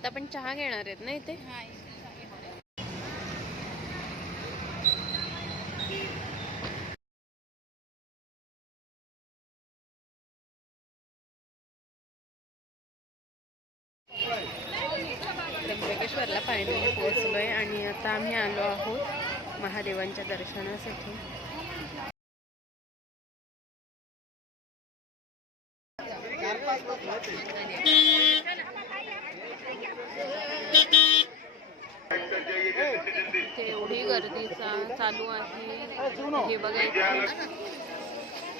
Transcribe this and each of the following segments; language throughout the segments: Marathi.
आता आपण चहा घेणार आहेत ना इथे? त्र्यंबकेश्वरला फायनली पोहोचलोय आणि आता आम्ही आलो आहोत महादेवांच्या दर्शनासाठी इथे एवढी गर्दी चालू आहे. हे बघायचं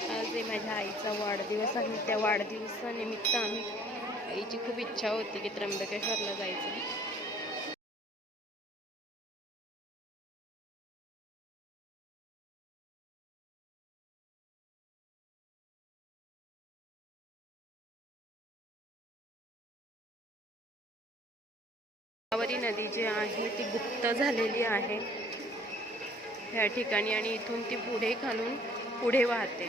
आज माझ्या आईचा वाढदिवस आहे. त्या वाढदिवसानिमित्त आम्ही आईची खूप इच्छा होती की त्र्यंबकेश्वरला जायचं. गोदावरी नदी जी आहे ती गुप्त झालेली आहे. या ठिकाणी आणि इथून ती पुढे खालून पुढे वाहते.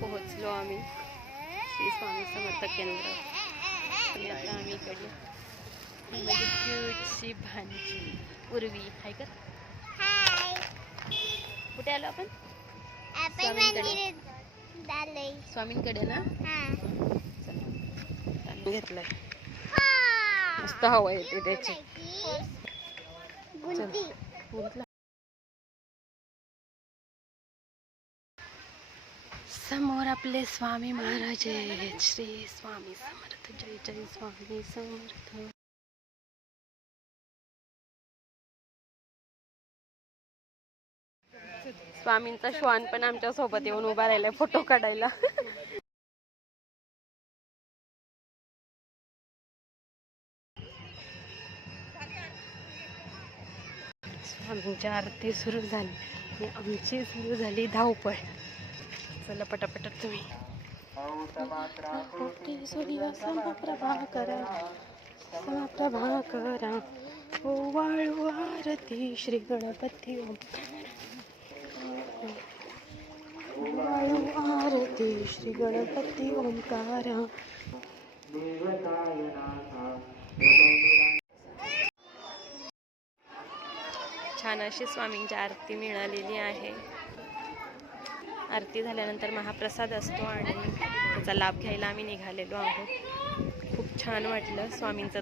पोहोचलो आम्ही श्री स्वामी समर्थ केंद्र आणि आता आम्ही इकडे. ही क्यूटशी भांजी पूर्वी हाय कर कुठे आलो आपण? स्वामींकडे. स्वामींकडे ना? घेतलंय. मस्त हवा येते त्याची चल. पूर्वीला. समोर आपले स्वामी महाराज आहेत. श्री स्वामी समर्थ जय जय स्वामी समर्थ. स्वामींचा श्वान पण आमच्यासोबत येऊन उभा राहिलाय फोटो काढायला. स्वामींची आरती सुरू झाली. आमची सुरू झाली धावपळ. चला पटापट तुम्ही. कोटी सूर्य समप्रभा करा. समप्रभा करा. ओ वाळू आरती श्री गणपती ओम वाळू आरती श्री गणपती ओंकारा. छान अशी स्वामींची आरती मिळालेली आहे. आरती झाल्यानंतर महाप्रसाद असतो आणि त्याचा लाभ घ्यायला आम्ही निघालेलो आहोत. खूप छान वाटलं स्वामींचं.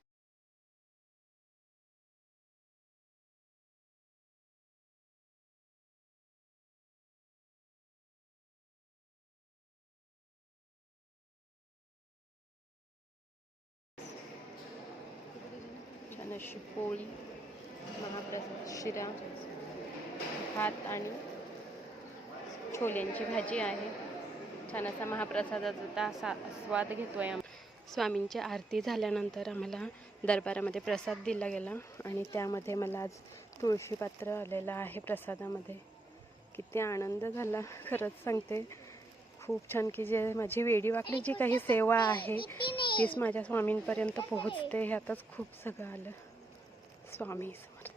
छान अशी पोळी महाप्रसाद शिरा भात आणि छोल्यांची भाजी आहे. छान असा महाप्रसादाचा असा स्वाद घेतोय आम्ही. स्वामींची आरती झाल्यानंतर आम्हाला दरबारामध्ये प्रसाद दिला गेला आणि त्यामध्ये मला आज तुळशीपात्र आलेलं आहे प्रसादामध्ये. किती आनंद झाला खरंच सांगते. खूप छान की जे माझी वेडीवाकडी जी काही सेवा आहे तीच माझ्या स्वामींपर्यंत पोहोचते ह्यातच खूप सगळं आलं. स्वामी समर्थ.